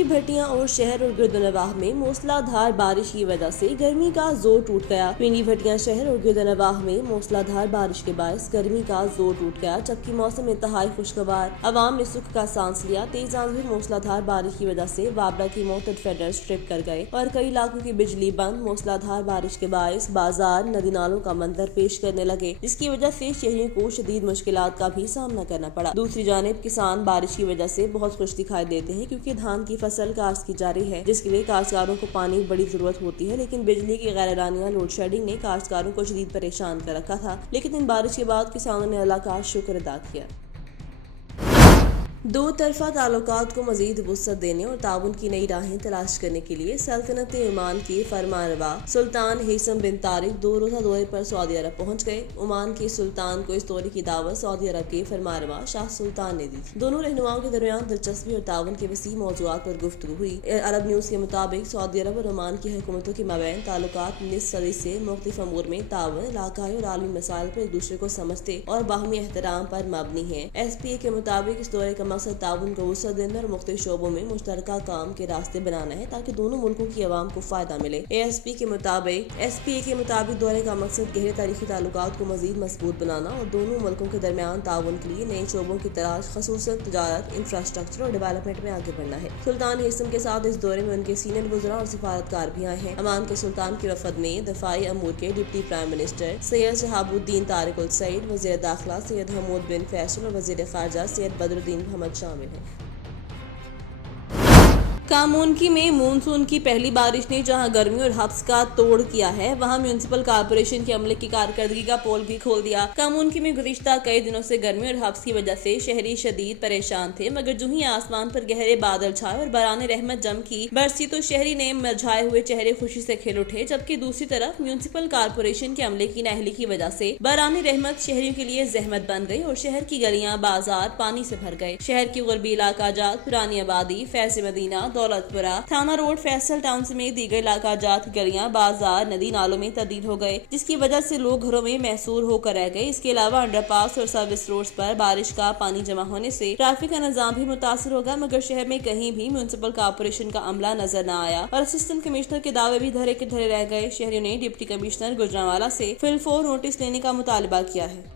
मीठी भट्टियां और शहर और गिरदनवाह में मूसलाधार बारिश की वजह से गर्मी का जोर टूट गया। मीठी भट्टियां शहर और गिरदनवाह में मूसलाधार बारिश के बायस गर्मी का जोर टूट गया, जबकि मौसम इंतहाई खुशगवार। अवाम ने सुख का सांस लिया। तेज आंधी और मूसलाधार बारिश की वजह से वाबरा की मोटर फेडर्स ट्रिप कर गए और कई इलाकों की बिजली बंद। मूसलाधार बारिश के बायस बाजार नदी नालों का मंजर पेश करने लगे, जिसकी वजह से शहरियों को शदीद मुश्किलात का भी सामना करना पड़ा। दूसरी जानिब किसान बारिश की वजह से बहुत खुश दिखाई देते हैं, क्योंकि धान की फसल काश्त की जारी है, जिसके लिए काश्तकारों को पानी की बड़ी जरूरत होती है। लेकिन बिजली की गैर-एलानिया लोड शेडिंग ने काश्तकारों को शदीद परेशान कर रखा था, लेकिन इन बारिश के बाद किसानों ने अल्लाह का शुक्र अदा किया। दो तरफा ताल्लुकात को मजीद वुसअत देने और ताउन की नई राहें तलाश करने के लिए सल्तनत ओमान के फरमानरवा सुल्तान हैसम बिन तारिक 2 रोज़ा दौरे पर सऊदी अरब पहुंच गए। ओमान के सुल्तान को इस दौरे की दावत सऊदी अरब के फरमानरवा शाह सुल्तान ने दी। दोनों रहनुमाओं के दरमियान दिलचस्पी और ताउन के वसी मौज़ूआत पर गुफ्तगू हुई। अरब न्यूज़ के मुताबिक सऊदी अरब और ओमान की हुकूमतों के माबैन ताल्लुकात 19 सदी से मुख्तलिफ अमूर में ताउन, इलाकाई और आलमी मसाइल पर एक दूसरे को समझते और बाहमी एहतराम पर मबनी है। SPA के मुताबिक इस दौरे का मकसद ताउन को वसअत देने और मुख्तलिफ शोबों में मुश्तरका काम के रास्ते बनाना है, ताकि दोनों मुल्कों की आवाम को फायदा मिले। SPA के मुताबिक दौरे का मकसद गहरे तारीखी ताल्लुकात को मजीद मजबूत बनाना और दोनों मुल्कों के दरमियान ताउन के लिए नए शोबों की तलाश, खसूसन तिजारत, इंफ्रास्ट्रक्चर और डेवलपमेंट में आगे बढ़ना है। सुल्तान हैसम के साथ इस दौरे में उनके सीनियर वज़रा और सिफारतकार भी आए हैं। ओमान के सुल्तान की वफद में दफाई अमूर के deputy prime minister Syed Shahabuddin Tariq Al Saeed, वज़ीर दाखिला सैयद हमूद बिन फैसल और वज़ीर खारजा सैयद बदरुद्दीन अहमद शामिल हैं। कामोनकी में मानसून की पहली बारिश ने जहां गर्मी और हब्स का तोड़ किया है, वहां म्यूनिसिपल कॉर्पोरेशन के अमले की कारकर्दगी का पोल भी खोल दिया। कामोनकी में गुज़िश्ता कई दिनों से गर्मी और हब्स की वजह से शहरी शदीद परेशान थे, मगर जो ही आसमान पर गहरे बादल छाए और बराने रहमत जम की बरसी तो शहरी ने मुरझाए हुए चेहरे खुशी से खिल उठे। जबकि दूसरी तरफ म्यूनिसिपल कॉर्पोरेशन के अमले की नाअहली की वजह से बराने रहमत शहरियों के लिए जहमत बन गई और शहर की गलियां बाजार पानी से भर गए। शहर की गुरबी इलाका जात, पुरानी आबादी, फैज मदीना, दौलतपुरा, थाना रोड, फैसल टाउन समेत दीगर इलाका जात गलियां बाजार नदी नालों में तब्दील हो गए, जिसकी वजह से लोग घरों में महसूर होकर रह गए। इसके अलावा अंडरपास और सर्विस रोड्स पर बारिश का पानी जमा होने से ट्रैफिक का निजाम भी मुतासर होगा, मगर शहर में कहीं भी म्यूनिसिपल कॉर्पोरेशन का अमला नजर न आया और असिस्टेंट कमिश्नर के दावे भी धरे के धरे रह गए। शहरियों ने डिप्टी कमिश्नर गुजरांवाला से फिलफोर नोटिस लेने का मुतालबा किया है।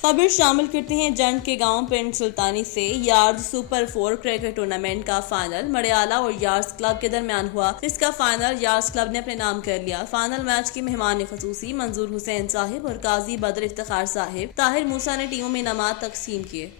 खबर शामिल करते हैं जंड के गांव पिंड सुल्तानी से यार्ड सुपर 4 क्रिकेट टूर्नामेंट का फाइनल मड़ियाला और यार्ड्स क्लब के दरमियान हुआ, जिसका फाइनल यार्ड्स क्लब ने अपने नाम कर लिया। फाइनल मैच की मेहमान खसूसी मंजूर हुसैन साहिब और काजी बदर इफ्तिखार साहिब ताहिर मूसा ने टीमों में इनामात तकसीम किए।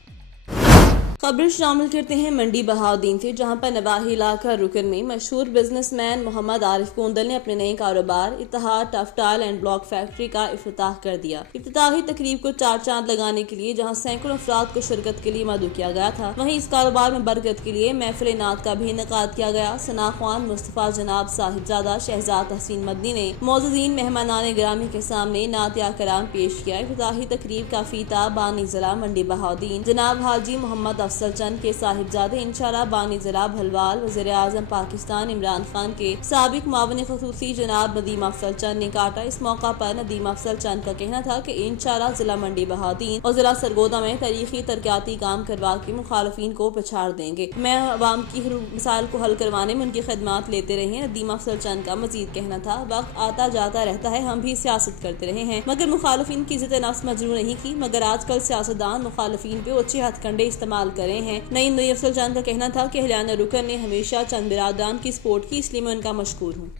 खबर शामिल करते हैं मंडी बहाउद्दीन से, जहां पर नवाही इलाका रुकन में मशहूर बिजनेसमैन मोहम्मद आरिफ कोंदल ने अपने नए कारोबार इत्तेहाद टफ्टाइल एंड ब्लॉक फैक्ट्री का इफ्तिताह कर दिया। इफ्तिताही तकरीब को 4 चांद लगाने के लिए जहां सैकड़ों अफराद को शिरकत के लिए मदऊ किया गया था, वहीं इस कारोबार में बरकत के लिए महफिल नात का भी इनेकाद किया गया। सना खान, मुस्तफा जनाब साहिबजादा, शहजाद तहसीन मदनी ने मौजूदीन मेहमानान ग्रामी के सामने नातिया कराम पेश किया। इफ्तिताही तकरीब का फीता बानी जिला मंडी बहाउद्दीन जनाब हाजी मोहम्मद अफसल चंद के साहिबजादे इंशारा बानी जिला भलवाल वज़ीर आज़म पाकिस्तान इमरान खान के साबिक मावन खसूसी जनाब नदीम अफसल चंद ने काटा। इस मौका पर नदीम अफसल चंद का कहना था कि इंशारा जिला मंडी बहाउद्दीन और जिला सरगोदा में तारीखी तरक्याती काम करवा के मुखालफिन को पछाड़ देंगे। मैं अवाम की मसाइल को हल करवाने में उनकी खिदमत लेते रहे हैं। नदीम अफसल चंद का मजीद कहना था, वक्त आता जाता रहता है, हम भी सियासत करते रहे हैं मगर मुखालफिन की इज्जत नफ्स मजरू नहीं की, मगर आजकल सियासतदान मुखालफिन पे अच्छे हथकंडे इस्तेमाल करे हैं। नईम अफसल चंद का कहना था कि अहलियान रुकन ने हमेशा चंद बिरादरान की सपोर्ट की, इसलिए मैं उनका मशकूर हूँ।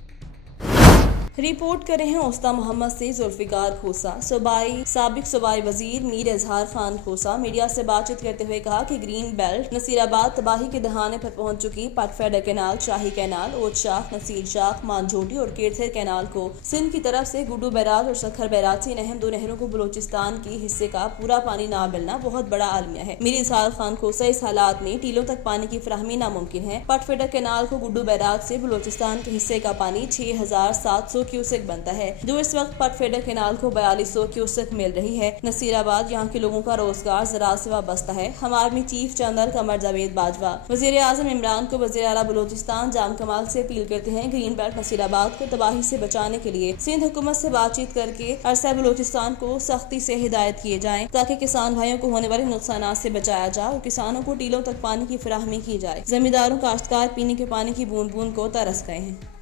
रिपोर्ट कर रहे हैं उस्ता मोहम्मद से जुल्फिकार खोसा। साबिक सूबाई वजीर मीर इजहार खान खोसा मीडिया से बातचीत करते हुए कहा कि ग्रीन बेल्ट नसीराबाद तबाही के दहाने पर पहुंच चुकी पटफेडर कैनाल, शाही कैनाल, ओटशाख, नसीर शाख, मानझोटी और केरथर कैनाल को सिंध की तरफ से गुड्डू बैराज और सखर बैराज से अहम 2 नहरों को बलोचिस्तान के हिस्से का पूरा पानी न मिलना बहुत बड़ा आलमिया है। मीर इजहार खान खोसा इस हालात में टीलों तक पानी की फराहमी नामुमकिन है। पटफेडर कैनाल को गुड्डू बैराज से बलोचिस्तान के हिस्से का पानी 6700 क्यूसेक बनता है, जो इस वक्त पटफेडर केनाल को 4200 क्यूसेक मिल रही है। नसीराबाद यहाँ के लोगों का रोजगार ज़राअत से वाबस्ता है। हम army chief general Qamar Javed Bajwa वज़ीर आज़म इमरान को वज़ीर आला बलूचिस्तान जाम कमाल से अपील करते हैं ग्रीन बेल्ट नसीराबाद को तबाही से बचाने के लिए सिंध हुकूमत से बातचीत करके अरसा बलूचिस्तान को सख्ती से हिदायत किए जाएं ताकि किसान भाइयों को होने वाले नुकसान से बचाया जाए और किसानों को टीलों तक पानी की फराहमी की जाए। जमींदारों काश्तकार पीने के पानी की बूंद बूंद को तरस गए हैं।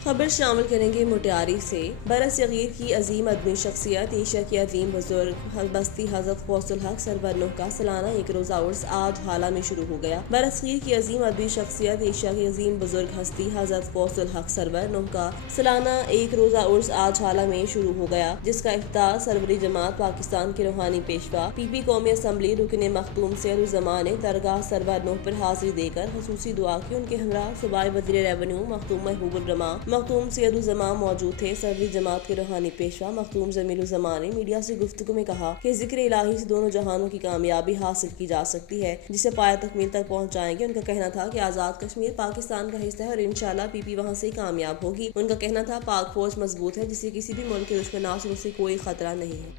खबर शामिल करेंगे मुटियारी से। बरसगीर की अजीम अदमी शख्सियत एशिया की अजीम बुजुर्ग बस्ती हज़रत गौसुल हक सरवर नूह का सालाना एक रोज़ा उर्स आज हाला में शुरू हो गया। बरसगीर की अजीम अदमी शख्सियत एशिया की अजीम बुजुर्ग हस्ती हज़रत गौसुल हक सरवर नूह का सालाना एक रोज़ा उर्स आज हाला में शुरू हो गया, जिसका इफ्तार सरवरी जमात पाकिस्तान के रूहानी पेशवा पीपी कौमी असम्बली रुकन मखदूम सैयदुज़्ज़मान ने दरगाह सरवर नूह पर हाजिरी देकर खसूसी दुआ की। उनके हमरा सूबाई वज़ीर रेवेन्यू मखदूम महबूबुर्रहमान मखदूम सैयदुज़्ज़मान मौजूद थे। सरवरी जमात के रूहानी पेशवा मखदूम ज़मीरुज़्ज़मान ने मीडिया से गुफ्तगू में कहा कि जिक्र इलाही से दोनों जहानों की कामयाबी हासिल की जा सकती है, जिसे पाया तकमील तक पहुंचाएंगे। उनका कहना था कि आज़ाद कश्मीर पाकिस्तान का हिस्सा है और इंशाल्लाह पीपी वहां से कामयाब होगी। उनका कहना था पाक फौज मजबूत है, जिसे किसी भी मुल्क के दुश्मनात से कोई खतरा नहीं है।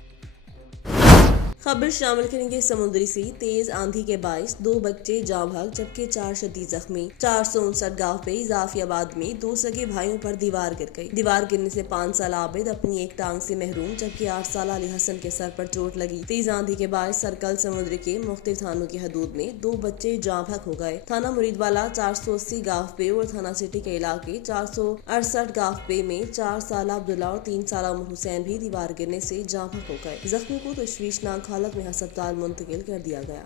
खबर शामिल करेंगे समुद्री से। तेज आंधी के बाइस 2 बच्चे जाँ बहक जबकि 4 शदीद जख्मी। 459 गांव पे इजाफियाबाद में 2 सगे भाइयों पर दीवार गिर गई। दीवार गिरने से 5 साल आबिद अपनी एक टांग से महरूम जबकि 8 साल अली हसन के सर पर चोट लगी। तेज आंधी के बाइस सर्कल समुद्री के मुख्तलिफ थानों की हदूद में 2 बच्चे जाँ बहक हो गए। थाना मुरीदवाला 480 गांव पे और थाना सिटी के इलाके 468 गांव पे में 4 साल अब्दुल्ला और 3 साल उमर हुसैन भी दीवार गिरने से जाँ बहक हो गए। जख्मी को तशवीशनाक हालत में अस्पताल मुंतकिल कर दिया गया।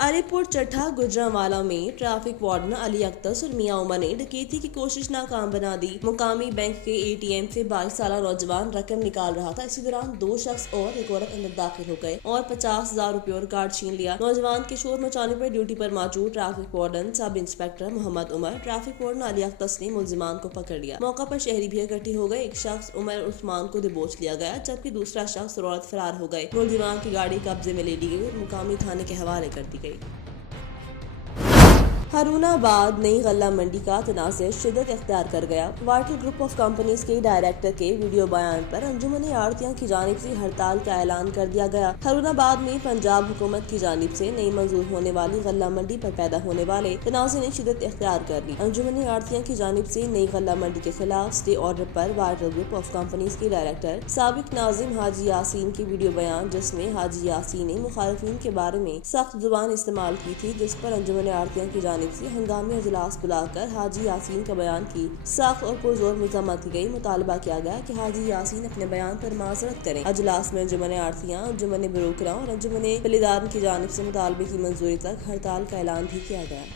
अलीपुर चट्ठा गुजरांवाला में ट्रैफिक वार्डन अली अख्तर और मियां उमर ने डकैती की कोशिश नाकाम बना दी। मुकामी बैंक के एटीएम से 22 साल नौजवान रकम निकाल रहा था। इसी दौरान 2 शख्स और एक औरत अंदर दाखिल हो गए और 50,000 रुपए और कार्ड छीन लिया। नौजवान के शोर मचाने पर ड्यूटी पर मौजूद traffic warden sub inspector Mohammad Umar traffic warden Ali Akhtar ने मुलजिमान को पकड़ लिया। मौका पर शहरी भी इकट्ठे हो गए। एक शख्स उमर उस्मान को दबोच लिया गया जबकि दूसरा शख्स और औरत फरार हो गए। मुलजिमान की गाड़ी कब्जे में ले ली गई और मुकामी थाने के हवाले कर दी गई। हारूनाबाद नई गल्ला मंडी का तनाज़ुर शिद्दत इख्तियार कर गया। वाइटल ग्रुप ऑफ कंपनीज के डायरेक्टर के वीडियो बयान पर अंजुमन आड़तियों की जानिब से हड़ताल का ऐलान कर दिया गया। हारूनाबाद में पंजाब हुकूमत की जानिब से नई मंजूर होने वाली गल्ला मंडी पर पैदा होने वाले तनाज़ुर ने शिद्दत इख्तियार कर ली। अंजुमन आड़तियों की जानिब से नई गल्ला मंडी के खिलाफ स्टे ऑर्डर पर वाइटल ग्रुप ऑफ कंपनीज के डायरेक्टर साबिक नाजिम हाजी यासीन की वीडियो बयान, जिसमें हाजी यासीन ने मुखालिफिन के बारे में सख्त जुबान इस्तेमाल की थी, जिस पर अंजुमन आड़तियों की से हंगामी अजलास बुलाकर हाजी यासीन का बयान की सख्त और पुरजोर मजम्मत की गई। मुतालबा किया गया कि हाजी यासीन अपने बयान पर माजरत करें। अजलास में अंजुमन आड़तियां, अंजुमन ब्रोकरों और अंजुमन खरीदारों की जानिब से मुतालबे की मंजूरी तक हड़ताल का ऐलान भी किया गया।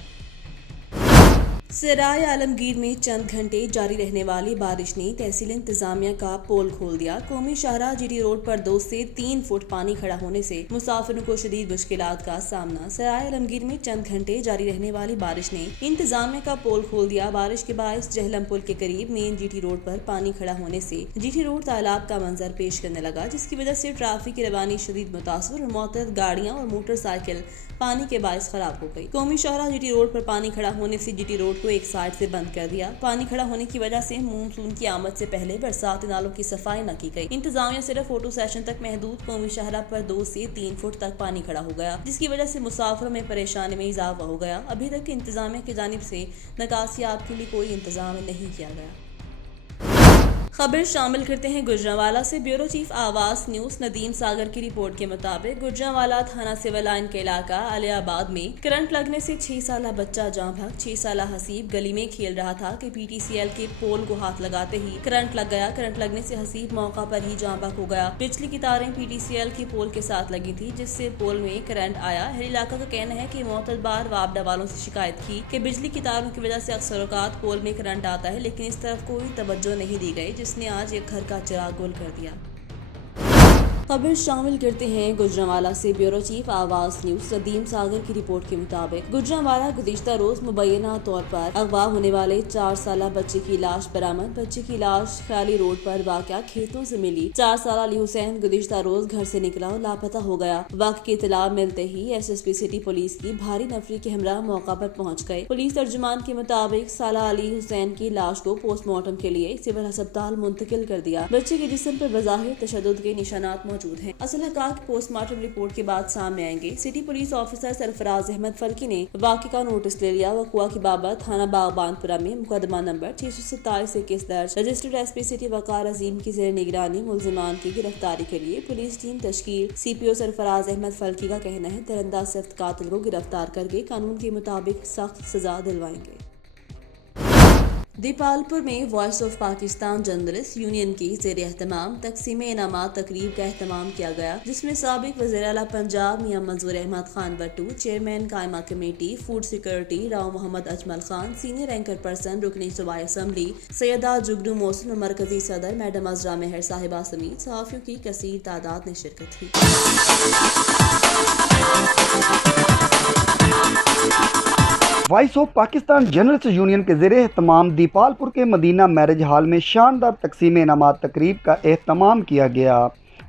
सराय आलमगीर में चंद घंटे जारी रहने वाली बारिश ने तहसील इंतजामिया का पोल खोल दिया। कौमी शाहरा जीटी रोड पर 2 से 3 फुट पानी खड़ा होने से मुसाफिरों को शदीद मुश्किलात का सामना। सराय आलमगीर में चंद घंटे जारी रहने वाली बारिश ने इंतजामिया का पोल खोल दिया। बारिश के बायस जहलम पुल के करीब मेन जीटी रोड पर पानी खड़ा होने से जीटी रोड तालाब का मंजर पेश करने लगा, जिसकी वजह से ट्रैफिक की रवानी शदीद मुतासर और मोतद गाड़ियां और मोटरसाइकिल पानी के बायस खराब हो गई। कौमी शाहरा जीटी रोड पर पानी खड़ा होने से जीटी रोड को एक साइड से बंद कर दिया। पानी खड़ा होने की वजह से मानसून की आमद से पहले बरसाती नालों की सफाई न की गई। इंतजामिया सिर्फ फोटो सेशन तक महदूद। कौमी शाहरा पर 2 से 3 फुट तक पानी खड़ा हो गया, जिसकी वजह से मुसाफिरों में परेशानी में इजाफा हो गया। अभी तक इंतजामिया की जानिब से निकासियाब के लिए कोई इंतजाम नहीं किया गया। खबर शामिल करते हैं गुजरांवाला से। ब्यूरो चीफ आवास न्यूज नदीम सागर की रिपोर्ट के मुताबिक गुजरांवाला थाना सिविल लाइन के इलाका अलियाबाद में करंट लगने से 6 साल बच्चा जाँ बहक। 6 साल हसीब गली में खेल रहा था कि पीटीसीएल के पोल को हाथ लगाते ही करंट लग गया। करंट लगने से हसीब मौका पर ही जाँ बहक हो गया। बिजली की तारें पीटीसीएल के पोल के साथ लगी थी, जिससे पोल में करंट आया। हर इलाका का कहना है कि मोतबार वापडा वालों से शिकायत की कि बिजली की तारों की वजह से अक्सर औकात पोल में करंट आता है, लेकिन इस तरफ कोई तवज्जो नहीं दी गई, जिसने आज एक घर का चिराग गुल कर दिया। खबर शामिल करते हैं गुजरांवाला से। ब्यूरो चीफ आवाज न्यूज नदीम सागर की रिपोर्ट के मुताबिक गुजरांवाला गुज़िश्ता रोज मुबैना तौर पर अगवा होने वाले 4 साला बच्चे की लाश बरामद। बच्चे की लाश ख्याली रोड पर वाक़या खेतों से मिली। 4 साला अली हुसैन गुज़िश्ता रोज घर से निकला और लापता हो गया। वक्त की इतला मिलते ही SSP सिटी पुलिस की भारी नफरी के हमरा मौका पर पहुँच गए। पुलिस तर्जुमान के मुताबिक साला अली हुसैन की लाश को पोस्टमार्टम के लिए सिविल अस्पताल मुंतकिल कर दिया। बच्चे के जिस्म पर बज़ाहिर तशद्दुद के निशानात मौजूद हैं। असल हक़ाक़ पोस्टमार्टम रिपोर्ट के बाद सामने आएंगे। City police officer Sarfaraz Ahmed Falki ने वाक़े का नोटिस ले लिया। वक़ुआ की बाबत थाना बागबानपुरा में मुकदमा नंबर 627 से केस दर्ज। Registered SP city Waqar Azeem की ज़ेर निगरानी मुल्ज़िमान की गिरफ्तारी के लिए पुलिस टीम तश्कील। CPO सरफराज अहमद फल्की का कहना है दरअंदाज सख्त कातिल को गिरफ्तार करके कानून के मुताबिक सख्त सजा दिलवाएंगे। दीपालपुर में voice of Pakistan journalist union की ज़ेर एहतमाम तकसीम इनामात तकरीब का एहतमाम किया गया, जिसमें साबिक वज़ीर आला पंजाब मियां मंजूर अहमद खान वट्टू, चेयरमैन कायमा committee food security Rao Mohammad Ajmal Khan, senior anchor person रुकनी सूबाई असम्बली सैयदा जुगनू मोहसिन और मरकजी सदर मैडम अजरा मेहर साहिबा समेत सहाफ़ियों की कसीर तादाद ने शिरकत की। Voice of Pakistan journalist union के ज़ेरे एहतमाम दीपालपुर के मदीना मैरिज हॉल में शानदार तकसीम इनामात तकरीब का एहतमाम किया गया,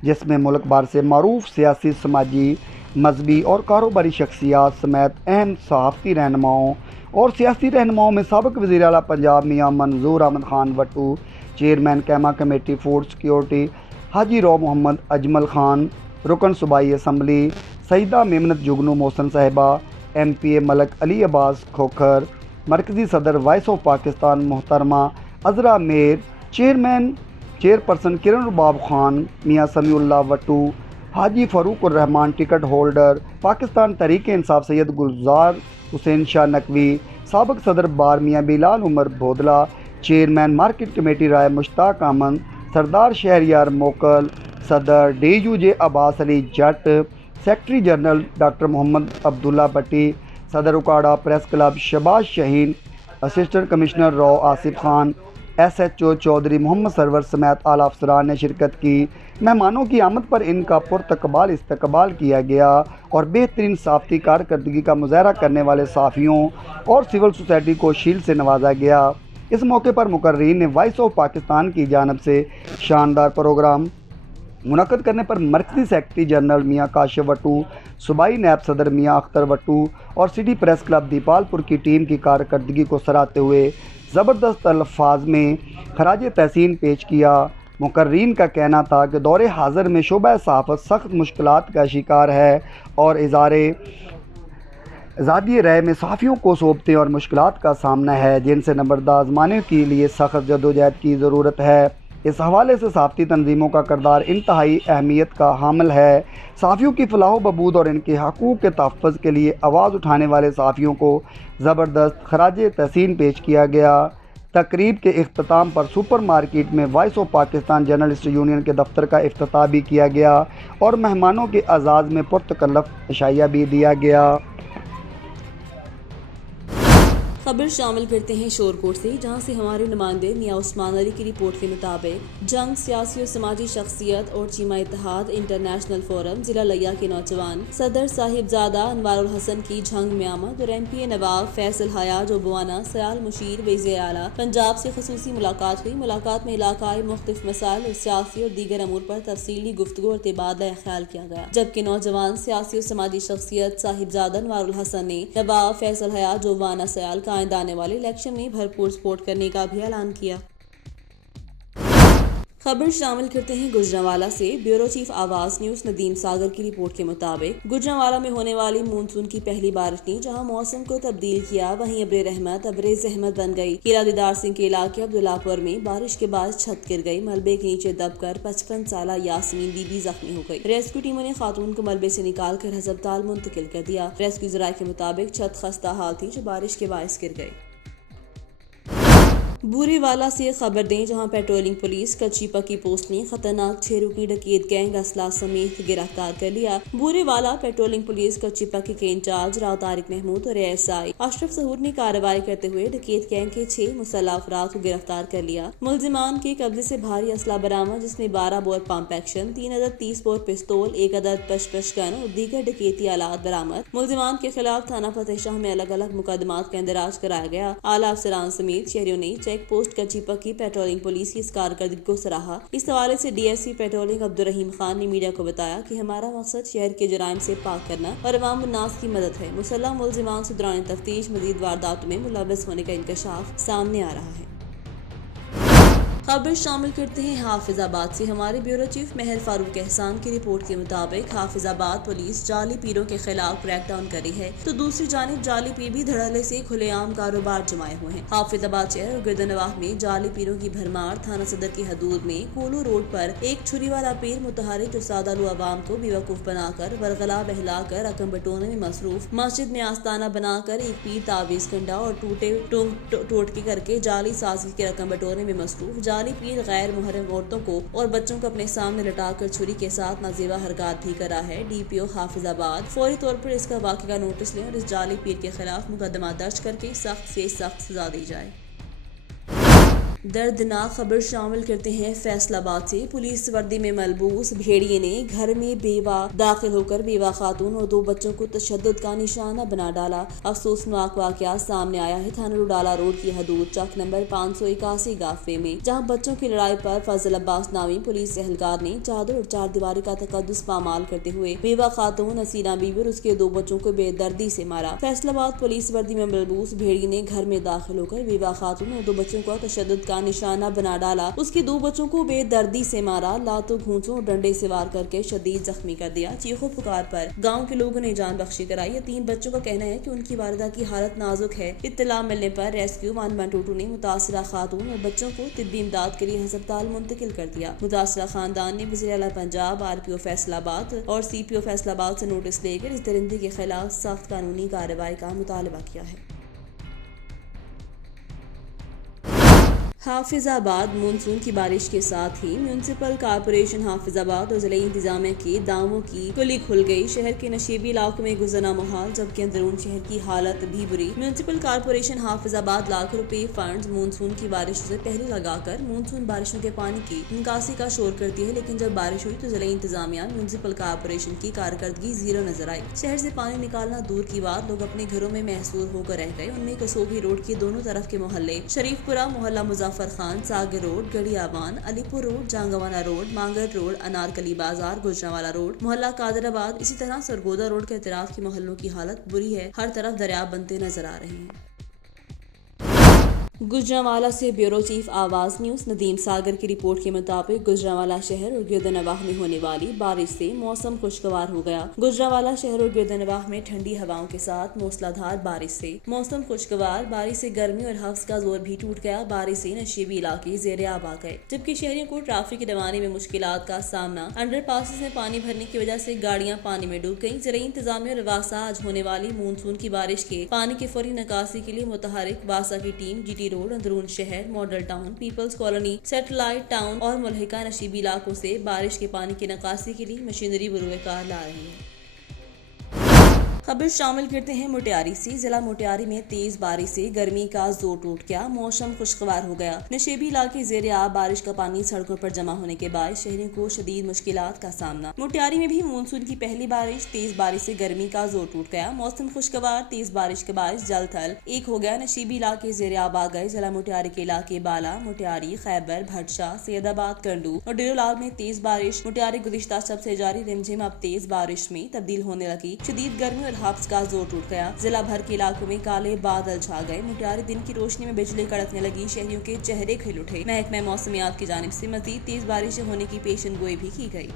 जिसमें मुल्क भर से मारूफ सियासी, समाजी, मजहबी और कारोबारी शख्सियात समेत अहम सहाफ़ती रहनुमाओं और सियासी रहनुमाओं में साबिक वज़ीर आला पंजाब मियां मंजूर अहमद खान वट्टू, चेयरमैन कायमा कमेटी फूड सिक्योरिटी हाजी राव मोहम्मद अजमल खान, रुकन सूबाई असम्बली सईदा मेमनत जुगनू मोहसिन साहिबा, MPA मलक अली अब्बास खोखर, मरकज़ी सदर वॉइस ऑफ पाकिस्तान मोहतरमा अजरा मेर, चेयरपर्सन किरण रुबाब खान, मियां समीउल्लाह वट्टू, हाजी फ़ारूक रहमान टिकट होल्डर, पाकिस्तान तहरीक इंसाफ सैयद गुलजार हुसैन शाह नकवी, साबिक सदर बार मियां Bilal Umar Bodla, chairman market committee Rai Mushtaq Ahmed, सरदार शहरियार मोकल, सदर DUJ Abbas Ali Jat, secretary general doctor Mohammad Abdullah Bhatti, सदर Okara press club Shahbaz Shaheen, assistant commissioner Rao Asif Khan, SHO Chaudhry Mohammad Sarwar समेत आला अफसरान ने शिरकत की। मेहमानों की आमद पर इनका पुरतकबाल इस्तकबाल किया गया और बेहतरीन सहाफ़ती कारकर्दगी का मुज़ाहरा करने वाले सहाफ़ियों और सिविल सोसाइटी को शील्ड से नवाजा गया। इस मौके पर मुकर्रीन ने वॉइस ऑफ पाकिस्तान की जानिब से शानदार प्रोग्राम मुनक़्क़द करने पर मरकज़ी सेक्रेटरी जनरल मियां काशिफ वट्टू, सूबाई नायब सदर मियां अख्तर वट्टू और सिटी प्रेस क्लब दीपालपुर की टीम की कारकर्दगी को सराहते हुए ज़बरदस्त अल्फाज में खराज तहसीन पेश किया। मुकर्रीन का कहना था कि दौरे हाज़िर में शोबा सहाफ़त सख्त मुश्किलात का शिकार है और इज़ारे आज़ादी राय में सहाफ़ियों को सोबतें और मुश्किलात का सामना है, जिनसे नंबरदार आज़माने के लिए सख्त जद्दोजहद की ज़रूरत है। इस हवाले से सहाफ़ती तंजीमों का किरदार इंतहाई अहमियत का हामिल है। सहाफ़ियों की फलाह बहबूद और इनके हकूक़ के तहफ़्फ़ुज़ के लिए आवाज़ उठाने वाले सहाफ़ियों को ज़बरदस्त खराज तहसीन पेश किया गया। तकरीब के इख्तिताम पर सुपर मार्केट में voice of Pakistan journalist union के दफ्तर का इफ्तिताह भी किया गया और मेहमानों के अज़ाज़ में पुरतकल्लफ़ अशाया भी दिया गया। खबर शामिल करते हैं शोरकोट से, जहां से हमारे नुमाइंदे मियां उस्मान अली की रिपोर्ट के मुताबिक जंग, सियासी और समाजी शख्सियत और चीमा इत्तेहाद इंटरनेशनल फोरम जिला लिया के नौजवान सदर साहिबजादा अनवारुल हसन की झंग में आमद और MPA नवाब फैसल हयाज और बुआना सयाल मुशीर वज़ीर आला पंजाब से खसूसी मुलाकात हुई। मुलाकात में इलाकाई मुख्तलिफ मसाइल और सियासी और दीगर अमूर पर तफसीली गुफ्तगू और तबादला ख्याल किया गया, जबकि नौजवान सियासी और समाजी शख्सियत साहिबजादा अनवारुल हसन ने नवाब फैसल हयाज और बुआना सयाल आइंदा आने वाले इलेक्शन में भरपूर सपोर्ट करने का भी ऐलान किया। खबर शामिल करते हैं गुजरांवाला से। ब्यूरो चीफ आवाज न्यूज नदीम सागर की रिपोर्ट के मुताबिक गुजरांवाला में होने वाली मानसून की पहली बारिश ने जहां मौसम को तब्दील किया, वहीं अब्रे रहमत अब्रे ज़हमत बन गई। किला दीदार सिंह के इलाके अब्दुल्लापुर में बारिश के बाद छत गिर गई। मलबे के नीचे दबकर 55 साला यास्मीन बीबी जख्मी हो गई। रेस्क्यू टीमों ने खातून को मलबे से निकाल कर अस्पताल मुंतकिल कर दिया। रेस्क्यू ज़राए के मुताबिक छत खस्ता हाल थी जो बारिश के बायस गिर गई। بوری والا سے خبر دیں، جہاں پیٹرولنگ پولیس کچی پکی پوسٹ نے خطرناک 6 رکنی ڈکیت گینگ اسلحہ سمیت گرفتار کر لیا۔ بوری والا پیٹرولنگ پولیس کچی پکی کے انچارج راؤ طارق محمود اور ASI اشرف ظہور نے کارروائی کرتے ہوئے ڈکیت گینگ کے 6 مسلح افراد کو گرفتار کر لیا۔ ملزمان کے قبضے سے بھاری اسلحہ برآمد، جس میں 12 بور پمپ ایکشن، 3 عدد 30 بور پستول، 1 عدد پش گن اور دیگر ڈکیتی آلات برآمد۔ ملزمان کے خلاف تھانہ فتح شاہ میں الگ الگ مقدمات کا اندراج کرایا گیا۔ اعلیٰ افسران سمیت شہریوں نے چیک پوسٹ کچی پکی پیٹرولنگ پولیس کی اس کارکردگی کو سراہا۔ اس حوالے سے DSP پیٹرولنگ عبدالرحیم خان نے میڈیا کو بتایا کہ ہمارا مقصد شہر کے جرائم سے پاک کرنا اور عوام الناس کی مدد ہے۔ مسلح ملزمان سے دوران تفتیش مزید وارداتوں میں ملوث ہونے کا انکشاف سامنے آ رہا ہے۔ خبر شامل کرتے ہیں حافظ آباد سے۔ ہمارے بیورو چیف مہر فاروق احسان کی رپورٹ کے مطابق حافظ آباد پولیس جعلی پیروں کے خلاف کریک ڈاؤن کر رہی ہے، تو دوسری جانب جعلی پیر بھی دھڑلے سے کھلے عام کاروبار جمائے ہوئے ہیں۔ حافظ آباد شہر اور گردنواہ میں جعلی پیروں کی بھرمار۔ تھانہ صدر کی حدود میں کولو روڈ پر ایک چھری والا پیر متحرک جو سادہ لو عوام کو بیوقوف بنا کر ورغلا بہلا کر رقم بٹورنے میں مصروف، مسجد میں آستانہ بنا کر ایک پیر تعویذ کنڈا اور ٹوٹکی کر کے جعلی سازی کے رقم بٹورنے میں مصروف۔ جعلی پیر غیر محرم عورتوں کو اور بچوں کو اپنے سامنے لٹا کر چھری کے ساتھ نازیبا حرکات بھی کرا ہے۔ DPO حافظ آباد فوری طور پر اس کا واقعہ کا نوٹس لیں اور اس جعلی پیر کے خلاف مقدمہ درج کر کے سخت سے سخت سزا دی جائے۔ دردناک خبر شامل کرتے ہیں فیصل آباد سے۔ پولیس وردی میں ملبوس بھیڑیے نے گھر میں بیوہ داخل ہو کر بیوہ خاتون اور 2 بچوں کو تشدد کا نشانہ بنا ڈالا۔ افسوسناک واقعہ سامنے آیا ہے تھانہ روڈالہ روڈ کی حدود چک نمبر 581 گافے میں، جہاں بچوں کی لڑائی پر فضل عباس نامی پولیس اہلکار نے چادر اور 4 دیواری کا تقدس پامال کرتے ہوئے بیوہ خاتون حسینہ بیوی اور اس کے 2 بچوں کو بے دردی سے مارا۔ فیصل آباد پولیس وردی میں ملبوس بھیڑیے نے گھر میں داخل ہو کر بیوہ خاتون اور 2 بچوں کو تشدد کا نشانہ بنا ڈالا، اس کے 2 بچوں کو بے دردی سے مارا، لاتوں گھونسوں اور ڈنڈے سے وار کر کے شدید زخمی کر دیا۔ چیخو پکار پر گاؤں کے لوگوں نے جان بخشی کرائی۔ 3 بچوں کا کہنا ہے کہ ان کی والدہ کی حالت نازک ہے۔ اطلاع ملنے پر ریسکیو 112 نے متاثرہ خاتون اور بچوں کو طبی امداد کے لیے ہسپتال منتقل کر دیا۔ متاثرہ خاندان نے وزیر اعلیٰ پنجاب RPO فیصل آباد اور CPO فیصل آباد سے نوٹس لے کر اس درندے کے خلاف سخت قانونی کارروائی کا مطالبہ کیا ہے۔ حافظ آباد مونسون کی بارش کے ساتھ ہی میونسپل کارپوریشن حافظ آباد اور ضلعی انتظامیہ کے داموں کی کلی کھل گئی۔ شہر کے نشیبی علاقوں میں گزرنا محال، جبکہ اندرون شہر کی حالت بھی بری۔ میونسپل کارپوریشن حافظ آباد لاکھوں روپے فنڈز مونسون کی بارش سے پہلے لگا کر مونسون بارشوں کے پانی کی نکاسی کا شور کرتی ہے، لیکن جب بارش ہوئی تو ضلعی انتظامیہ میونسپل کارپوریشن کی کارکردگی زیرو نظر آئی۔ شہر سے پانی نکالنا دور کی بات، لوگ اپنے گھروں میں محصور ہو کر رہ گئے۔ ان میں کسوبی روڈ کے دونوں طرف کے محلے شریف پورہ، محلہ مظفر خان، ساگر روڈ، گڑی آبان، علی پور روڈ، جانگوانا روڈ، مانگر روڈ، انارکلی بازار، گجرانوالا روڈ، محلہ قادر آباد، اسی طرح سرگودا روڈ کے اطراف کے محلوں کی حالت بری ہے۔ ہر طرف دریافت بنتے نظر آ رہے ہیں۔ گجرانوالا سے بیورو چیف آواز نیوز ندیم ساگر کی رپورٹ کے مطابق گجرانوالا شہر اور گردنواہ میں ہونے والی بارش سے موسم خوشگوار ہو گیا۔ گجرانوالا شہر اور گردنواہ میں ٹھنڈی ہواؤں کے ساتھ موسلادھار بارش سے موسم خوشگوار، بارش سے گرمی اور حفظ کا زور بھی ٹوٹ گیا۔ بارش سے نشیبی علاقے زیر آب آ گئے، جبکہ شہریوں کو ٹریفک روانی میں مشکلات کا سامنا۔ انڈر پاسز میں پانی بھرنے کی وجہ سے گاڑیاں پانی میں ڈوب گئیں۔ ضلعی انتظامیہ اور واسا آج ہونے والی مونسون کی بارش کے پانی کی فوری نکاسی کے لیے متحرک۔ واسا کی ٹیم GT روڈ، اندرون شہر، model town, peoples colony, satellite town اور ملحقہ نشیبی علاقوں سے بارش کے پانی کی نکاسی کے لیے مشینری بروئے کار لا رہی ہے۔ خبر شامل کرتے ہیں موٹیاری سے۔ ضلع موٹیاری میں تیز بارش سے گرمی کا زور ٹوٹ گیا، موسم خوشگوار ہو گیا۔ نشیبی علاقے زیر آب، بارش کا پانی سڑکوں پر جمع ہونے کے باعث شہریوں کو شدید مشکلات کا سامنا۔ موٹیاری میں بھی مونسون کی پہلی بارش، تیز بارش سے گرمی کا زور ٹوٹ گیا، موسم خوشگوار، تیز بارش کے باعث جل تھل ایک ہو گیا۔ نشیبی علاقے زیر آب آ گئے۔ ضلع موٹیاری کے علاقے بالا، موٹیاری، خیبر، بھٹشاہ، سید آباد، کنڈو اور ڈیرولال میں تیز بارش۔ موٹیاری گزشتہ شب سے جاری رمجھم اب تیز بارش میں تبدیل ہونے لگی۔ شدید گرمی اور حفظ کا زور ٹوٹ گیا۔ ضلع بھر کے علاقوں میں کالے بادل چھا گئے۔ موٹیاری دن کی روشنی میں بجلی کڑکنے لگی، شہریوں کے چہرے کھل اٹھے۔ محکمہ موسمیات کی جانب سے مزید تیز بارشیں ہونے کی پیشن گوئی بھی کی گئی۔